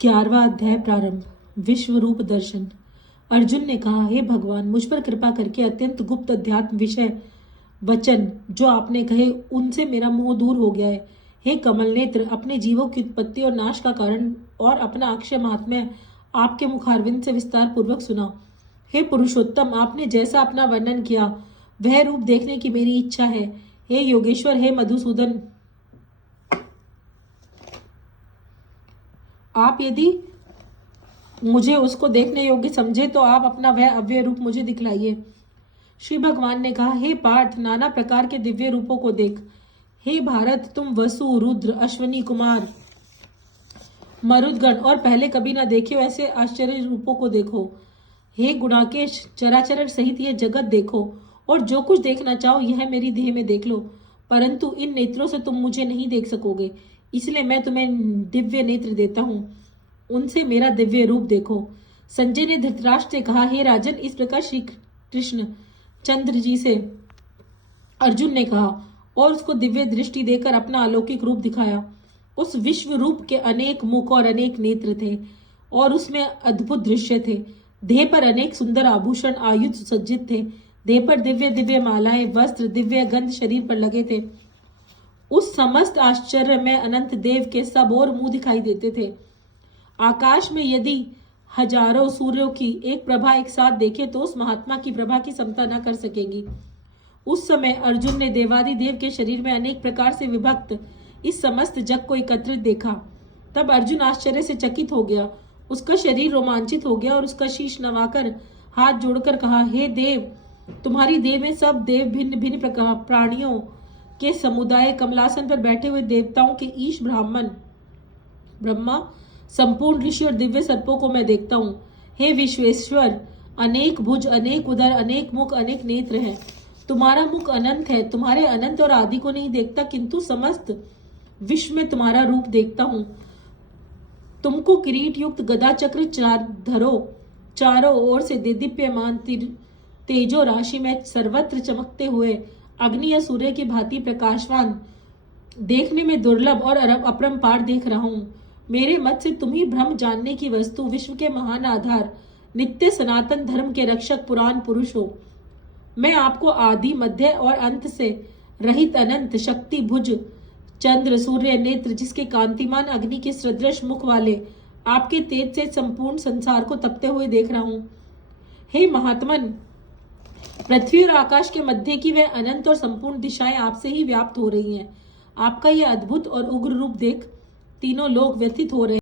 11वां अध्याय प्रारंभ। विश्व रूप दर्शन। अर्जुन ने कहा, हे भगवान, मुझ पर कृपा करके अत्यंत गुप्त अध्यात्म विषय वचन जो आपने कहे उनसे मेरा मोह दूर हो गया है। हे कमल नेत्र, अपने जीवों की उत्पत्ति और नाश का कारण और अपना अक्षय महात्म्य आपके मुखारविंद से विस्तार पूर्वक सुना। हे पुरुषोत्तम, आपने जैसा अपना वर्णन किया वह रूप देखने की मेरी इच्छा है। हे योगेश्वर, हे मधुसूदन, आप यदि मुझे उसको देखने योग्य समझे तो आप अपना वह अव्यय रूप मुझे दिखलाइए। श्री भगवान ने कहा, हे पार्थ, नाना प्रकार के दिव्य रूपों को देख। हे भारत, तुम वसु, रुद्र, अश्वनी कुमार, मरुदगण और पहले कभी न देखे ऐसे आश्चर्य रूपों को देखो। हे गुणाकेश, चराचर सहित यह जगत देखो और जो कुछ देखना चाहो यह मेरी देह में देख लो, परंतु इन नेत्रों से तुम मुझे नहीं देख सकोगे, इसलिए मैं तुम्हें दिव्य नेत्र देता हूँ, उनसे मेरा दिव्य रूप देखो। संजय ने धृतराष्ट्र से कहा, हे राजन, इस प्रकार श्री कृष्ण चंद्र जी से अर्जुन ने कहा और उसको दिव्य दृष्टि देकर अपना अलौकिक रूप दिखाया। उस विश्व रूप के अनेक मुख और अनेक नेत्र थे और उसमें अद्भुत दृश्य थे। देह पर अनेक सुंदर आभूषण आयुध सुसज्जित थे। देह पर दिव्य दिव्य मालाएं, वस्त्र, दिव्य गंध शरीर पर लगे थे। उस समस्त आश्चर्य में अनंत देव के सब और मुंह दिखाई देते थे। आकाश में यदि हजारों सूर्यों की एक प्रभा एक साथ देखे तो उस महात्मा की प्रभा की समता न कर सकेगी। उस समय अर्जुन ने देवादिदेव के शरीर में अनेक प्रकार से विभक्त इस समस्त जग को एकत्रित देखा। तब अर्जुन आश्चर्य से चकित हो गया, उसका शरीर रोमांचित हो गया और उसका शीश नवाकर हाथ जोड़कर कहा, हे देव, तुम्हारी देह में सब देव भिन्न भिन्न प्रकार प्राणियों के समुदाय, कमलासन पर बैठे हुए देवताओं के ईश ब्राह्मण, ब्रह्मा, संपूर्ण ऋषि और दिव्य सर्पों को मैं देखता हूँ। हे विश्वेश्वर, अनेक भुज, अनेक उदर, अनेक मुख, अनेक नेत्र हैं। तुम्हारा मुख अनंत है, तुम्हारे अनंत और आदि को नहीं देखता, किंतु समस्त विश्व में तुम्हारा रूप देखता हूँ। तुमको किरीट युक्त गदा चक्र धरो, चारों ओर से दीप्यमान तेजो राशि में सर्वत्र चमकते हुए अग्नि या सूर्य की भांति प्रकाशवान देखने में दुर्लभ और अपरंपार देख रहा हूं। मेरे मत से तुम ही ब्रह्म जानने की वस्तु, विश्व के महान आधार, नित्य सनातन धर्म के रक्षक, पुराण पुरुष हो। मैं आपको आदि, मध्य और अंत से रहित अनंत शक्ति भुज, चंद्र, सूर्य नेत्र, जिसके कांतिमान अग्नि के सदृश मुख वाले आपके तेज से संपूर्ण संसार को तपते हुए देख रहा हूं। हे महात्मन, पृथ्वी और आकाश के मध्य की वह अनंत और संपूर्ण दिशाएं आपसे ही व्याप्त हो रही हैं। आपका यह अद्भुत और उग्र रूप देख तीनों लोग व्यथित हो रहे हैं।